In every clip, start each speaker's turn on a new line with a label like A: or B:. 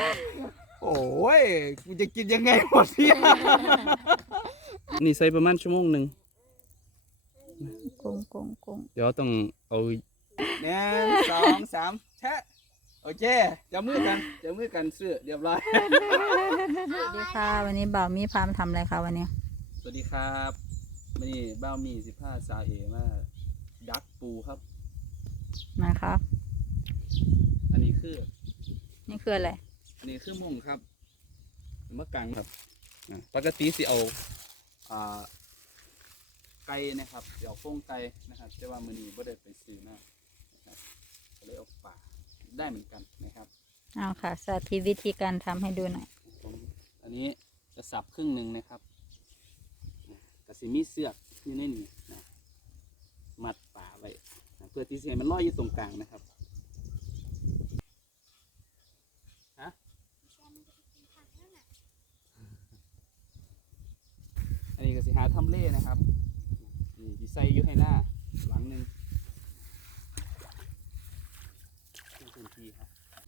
A: โอ้ยกูจะกินยังไงหมดเนี่ยนี่ใส่ประมาณชั่วโมงหนึ่ง
B: กง
A: เดี๋ยวต้องเอา1 2 3แชะโอเคจับมือกันเสื้อเรียบร้อย
B: สวัสดีค่ะวันนี้บ่าวมีพามาทำอะไรคะวันนี้
A: สวัสดีครับวันนี้บ้าวมี15สาวเอมาดักปูครับ
B: นะครับ
A: อันนี้คือ
B: อะไร
A: อันนี้คือมุ่งครับมะกังครับปกติสิเอาไก่นะครับเดี๋ยวโค้งไก่นะครับแต่ว่ามื้อนี้บ่ได้ไปซื้อมานะครับก็เลยเอาป่าได้เหมือนกันนะครับ
B: เอาค่ะสาธิตวิธีการทำให้ดูหน่อย
A: อันนี้จะสับครึ่งหนึ่งนะครับกระสีมีเสือกอยู่ในนี้นะมัดป่าไว้นะเพื่อที่จะให้มันลอยอยู่ตรงกลางนะครับฮะอันนี้ก็สิหาทำเล่นะครับนี่ที่ใส่อยู่ให้หน้าหลังหนึ่งพื้นที่ครับ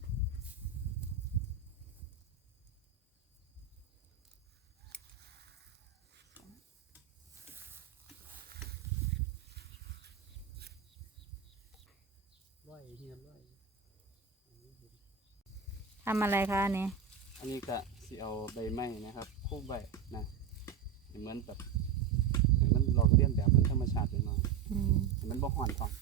B: ทำอะไรคะอัน
A: นี้ก็สิเอาใบไม้นะครับคู่ใบนะเหมือนแบบมันหลอกเลี่ยนแบบมันธรรมชาติไปหน่อยมันบ่ห่อนท้อง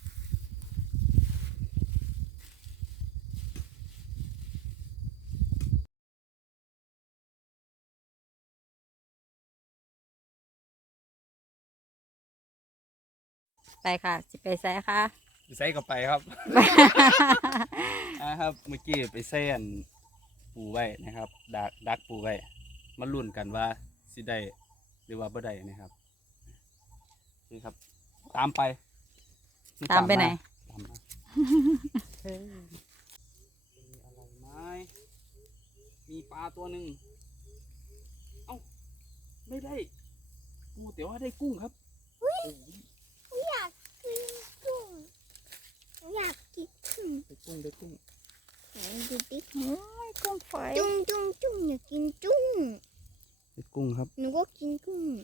B: ไปค่ะจะไปใส่ค่ะ
A: ใส่ก็ไปครับ ครับเมื่อกี้ไปเส้นปูไว้นะครับดักปูไว้มาลุ้นกันว่าสิได้หรือว่าบ่ได้นะครับนี่ครับตามไป
B: ไหน
A: ตามมามีอะไรไหมมีปลาตัวหนึ่งเอ้าไม่ได้ปูแต่ว่าได้กุ้งครับ
C: อยากกินกุ้งอยากกินกุ้ง
A: ได้กุ้ง
C: ไหนดูดิ
B: กุ้งฝอย
C: จุ้งอยากกินจุ้ง
A: ได้กุ้งครับ
C: หนูก็กินกุ้ง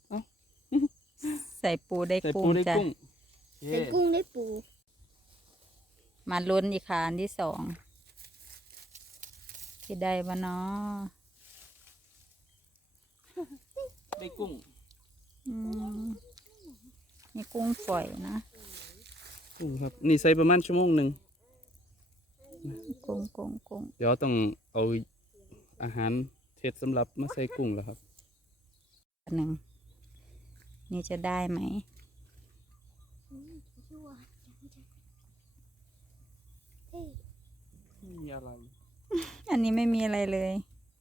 B: ใส่ปูได้กุ้งจ้ะ
C: ใส่กุ้งได้ปู
B: มาลุ้นอีกครั้งที่สองที่ได้บ้านาะ
A: ได้กุ้ง
B: นี่กุ้งฝอยนะ
A: กุ้งครับนี่ใส่ประมาณชั่วโมงหนึ่ง
B: กุ้ง
A: เดี๋ยวต้องเอาอาหารเทศสำหรับมาใส่กุ้งแล้วครับ
B: หนึ่งนี่จะได้ไหม
A: ไม่มีอะไร
B: อันนี้ไม่มีอะไรเลย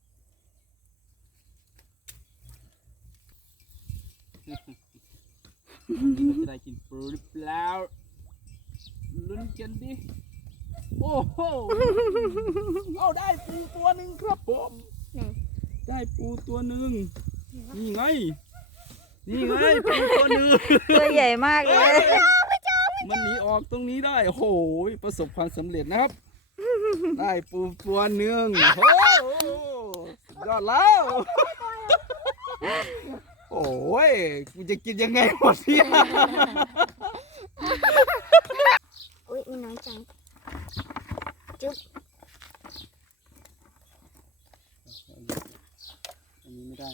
A: จะได้กินปูหรือเปล่าลุ้นกันดิโอ้โหเอาได้ปูตัวหนึ่งครับผมได้ปูตัวหนึ่งนี่ไงปูตัวหนึ่ง
B: ตัวใหญ่มากเลย
A: มันหนีออกตรงนี้ได้โอ้โหประสบความสำเร็จนะครับได้ปูตัวหนึ่งโอ้ยอดแล้วโอ้ยกูจะกินยังไงหมดเนี่ย
C: อุ้ยมันน้อยจังจุ๊บ
A: อันนี้ไม่ได้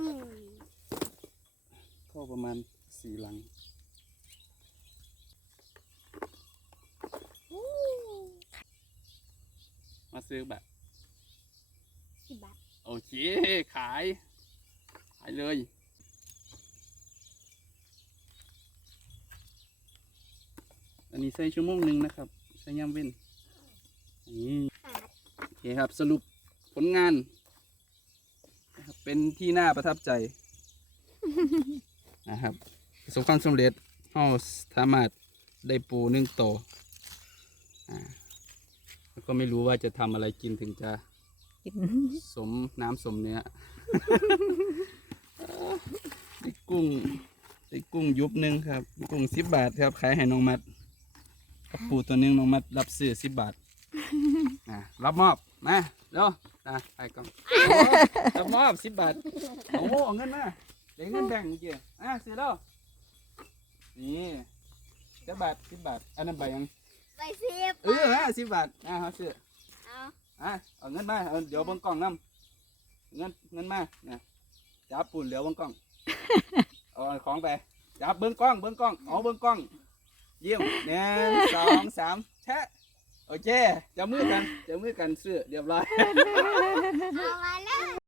A: เข้าประมาณ4 หลังมาซื้อแบบ
C: 10 บาท
A: โอเคขายเลยอันนี้ใส่ชั่วโมงหนึ่งนะครับใช้ย่ำเว้นนี่โอเคครับสรุปผลงานนะครับเป็นที่น่าประทับใจนะครับประสบความสำเร็จเราสามารถได้ปู1 ตัวแล้วก็ไม่รู้ว่าจะทำอะไรกินถึงจะสมน้ำสมเนื้อได้กุ้งยุบหนึ่งครับกุ้ง10 บาทครับขายให้น้องมัดกับปูตัวหนึ่งน้องมัดรับซื้อ10 บาทรับมอบมาเร็วไปก่อนจะมอบ10 บาทโอ้เอาเงินมาเดี๋ยวเงินแบ่งเมื่อกี้ซื้อแล้วนี่10 บาท10 บาทอันนั้นใบยัง
C: ไปสิบ
A: 10 บาทเขาซื้อ
C: เอา
A: เอาเงินมาเดี๋ยวเบิ่งกล้องนำเงินมาจับปุ่นเดี๋ยวเบิ่งกล้องเอาของไปจับเบิ่งกล้องเอาเบิ่งกล้องเยี่ยม1 2 3แชะโอเคจับมือกันซื้อเรียบร้อย
C: เอามาเลย